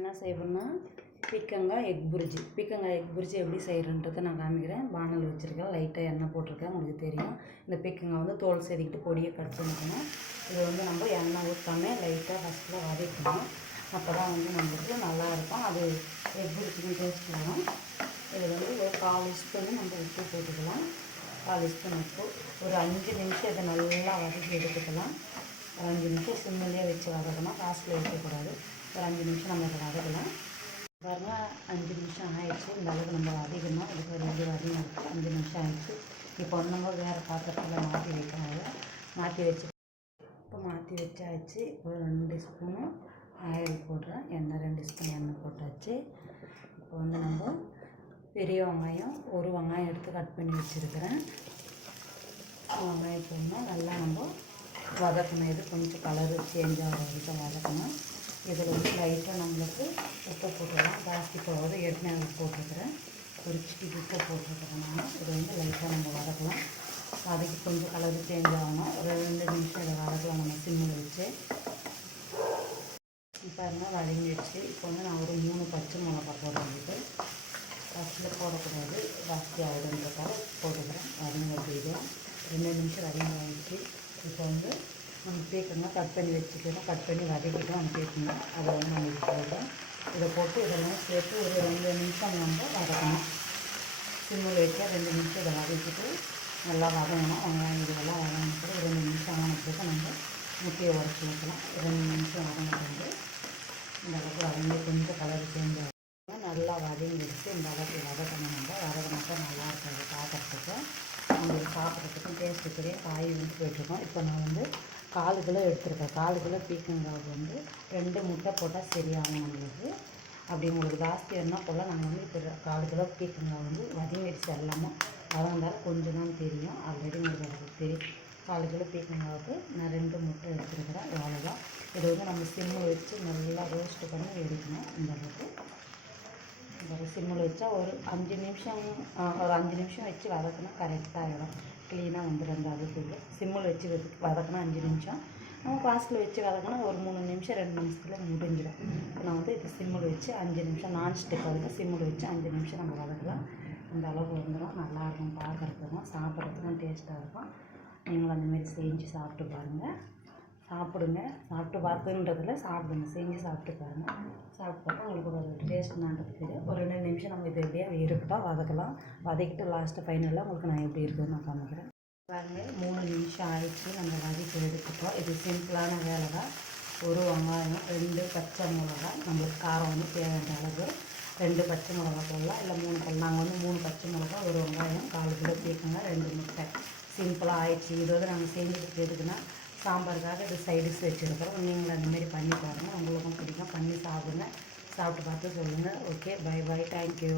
என்ன செய்வோம்னா பீக்கங்காய் எக் புரிஜி பீக்கங்காய் எக் புரிஜி எப்படி செய்கிறன்றதை நான் காமிக்கிறேன். வானல் வச்சுருக்கேன். லைட்டாக எண்ணெய் போட்டிருக்கேன். உங்களுக்கு தெரியும். இந்த பீக்கங்காய் வந்து தோல் செதுக்கிட்டு பொடியை கட் பண்ணிக்கணும். இது வந்து நம்ம எண்ணெய் ஊற்றாம லைட்டாக ஃபஸ்ட்டில் வதக்கணும். அப்போ தான் வந்து நம்மளுக்கு நல்லா இருக்கும். அது எக் புரிஜிக்கும் டேஸ்ட் வரும். இது வந்து ஒரு கால் ஸ்பூன் நம்ம உப்பு போட்டுக்கலாம். கால் ஸ்பூன் உப்பு. ஒரு அஞ்சு நிமிஷம் இதை நல்லா வதக்கி எடுத்துக்கலாம். ஒரு அஞ்சு நிமிஷம் சிம்மிலே வச்சு வதக்கணும். காசில் வைக்கக்கூடாது ஒரு அஞ்சு நிமிஷம் நம்ம இதை வதக்கலாம். பாருங்க அஞ்சு நிமிஷம் ஆயிடுச்சு. இந்த அளவுக்கு நம்ம வதக்கணும். இதுக்கு ஒரு ரெண்டு வதங்க அஞ்சு நிமிஷம் ஆயிடுச்சு. இப்போ வந்து நம்ம வேறு பாத்திரத்தில் மாற்றி வைக்கிறாங்க மாற்றி வச்சு இப்போ மாற்றி வச்சாச்சு. ஒரு ரெண்டு ஸ்பூனு ஆயில் போடுறேன். எண்ணெய் ரெண்டு ஸ்பூன் எண்ணெய் போட்டாச்சு. இப்போ வந்து நம்ம பெரிய வெங்காயம் ஒரு வெங்காயம் எடுத்து கட் பண்ணி வச்சுருக்கிறேன். வெங்காயம் போடணும். நல்லா நம்ம வதக்கணும். இது கொஞ்சம் கலரு சேஞ்ச் ஆகிற வரைக்கும் வதக்கணும். இதில் வந்து லைட்டாக நம்மளுக்கு உப்பை போட்டுக்கலாம் ஜாஸ்தி போகாத. ஏற்கனவே போட்டுருக்குறேன் ஒரு சிட்டி உப்பு போட்டுருக்குறேன் நான். இதை வந்து லைட்டாக நம்ம வதக்கலாம். வதக்கி கொஞ்சம் கலர் சேஞ்ச் ஆகணும் ஒரு ரெண்டு நிமிஷம் இதை வதக்கலாம். நம்ம சிம்மில் வச்சு. இப்போ இருந்தால் வதங்கிடுச்சு. இப்போ வந்து நான் ஒரு மூணு பச்சை மிளகா போடுறேன் இது ஃபஸ்ட்டில் போடக்கூடாது. ஜாஸ்தி ஆகிடுன்றக்காக போட்டுக்கிறேன். வதங்கிறது இது ரெண்டு நிமிஷம் வதங்கி வாங்கிட்டு இப்போ வந்து நம்ம கட் பண்ணி வச்சுக்கணும். கட் பண்ணி வதக்கிட்டோம் அந்த அதை வந்து நம்ம இது போடுறோம் இதை போட்டு இதெல்லாம் சேர்த்து ஒரு ரெண்டு நிமிஷம் நம்ம வதக்கணும். சிம்மில் வச்சா ரெண்டு நிமிஷம் இதை வதக்கிட்டு நல்லா வதங்கணும். வெங்காயம் இதெல்லாம் வதங்கிட்டு ஒரு ரெண்டு நிமிஷம் ஆன நம்ம முட்டையை உடச்சி வைக்கலாம் ரெண்டு நிமிஷம் வதங்கிட்டு இந்த அளவுக்கு வதங்கி கொஞ்சம் கலர் சேர்ந்து நல்லா வதங்கிடுச்சு. இந்த அளவுக்கு வதக்கணும் நம்ம வதக்கினாக்கா நல்லா இருக்காது பார்க்குறதுக்கு உங்களுக்கு சாப்பிட்றதுக்கும் டேஸ்ட்டு பெரிய காய் வந்து போயிட்டுருக்கோம். இப்போ நான் வந்து கால் கிலோ எடுத்துருக்கேன். கால் கிலோ பீக்கங்காய் வந்து ரெண்டு முட்டை போட்டால் சரியாகும் நம்மளுக்கு. அப்படி உங்களுக்கு ஜாஸ்தி இருந்தால் போல் நாங்கள் வந்து இப்போ கால் கிலோ பீக்கங்காய் வந்து வதங்கிடுச்சு எல்லாமே வளர்ந்தால் கொஞ்சம் தான் தெரியும். ஆல்ரெடி உங்களுக்கு தெரியும். கால் கிலோ பீக்கங்காவுக்கு நான் ரெண்டு முட்டை எடுத்துருக்கிறேன். அவ்வளோதான் இதை வந்து நம்ம சிம்மில் வச்சு நல்லா ரோஸ்ட் பண்ணி எடுக்கணும். இந்த அளவுக்கு. சிம்மில் வச்சா ஒரு அஞ்சு நிமிஷம் ஒரு அஞ்சு நிமிஷம் வச்சு வதக்கினா கரெக்டாக ஆகிடும் க்ளீனாக வந்துடும் அந்த அதுக்குள்ளே சிம்மில் வச்சு வதக்கினா அஞ்சு நிமிஷம் நம்ம ஃபாஸ்ட்டில் வச்சு வதக்கினா ஒரு மூணு நிமிஷம் ரெண்டு நிமிஷத்தில் முடிஞ்சிடும் இப்போ நான் வந்து இது சிம்மில் வச்சு அஞ்சு நிமிஷம் நான் ஸ்டிக் அதுக்கு சிம்மில் வச்சு அஞ்சு நிமிஷம் நம்ம வதக்கலாம் இந்த அளவு வந்துடும் நல்லாயிருக்கும் பார்க்குறதுக்கும் சாப்பிட்றதுக்கும் டேஸ்ட்டாக இருக்கும் நீங்களும் அந்தமாரி செஞ்சு சாப்பிட்டு பாருங்கள் சாப்பிடுங்க. சாப்பிட்டு பார்த்துன்றதில் சாப்பிடுங்க. செஞ்சு சாப்பிட்டு பாருங்கள் சாப்பிட்டு பார்த்தா உங்களுக்கு ஒரு டேஸ்ட் நான்றது தெரியும். ஒரு ரெண்டு நிமிஷம் நம்ம இது எப்படியா இருக்கட்டும் வதக்கலாம். வதக்கிட்டு லாஸ்ட்டு ஃபைனலாக உங்களுக்கு நான் எப்படி இருக்குதுன்னு நான் காமிக்கிறேன். பாருங்க மூணு நிமிஷம் ஆயிடுச்சு. நம்ம வதக்கி எடுத்துட்டோம். இது சிம்பிளான வேலை தான். ஒரு வெங்காயம் ரெண்டு பச்சை மிளகா நம்மளுக்கு காரம் வந்து தேவையான அளவு. ரெண்டு பச்சை மிளகா போடலாம். இல்லை மூணு போடலாம். நாங்கள் வந்து மூணு பச்சை மிளகா ஒரு வெங்காயம் கால் கிலோ பீக்கங்க ரெண்டு முட்டை. சிம்பிளாக ஆயிடுச்சு. இது வந்து நாங்கள் செஞ்சுட்டு எதுக்குன்னா சாம்பாருக்காக இது சைடிஷ் வச்சுருக்கிறோம். நீங்களும் அந்தமாரி பண்ணி பாருங்கள் உங்களுக்கும் பிடிக்கும். பண்ணி சாப்பிடுங்க. சாப்பிட்டு பார்த்து சொல்லுங்கள் ஓகே பை பை தேங்க்யூ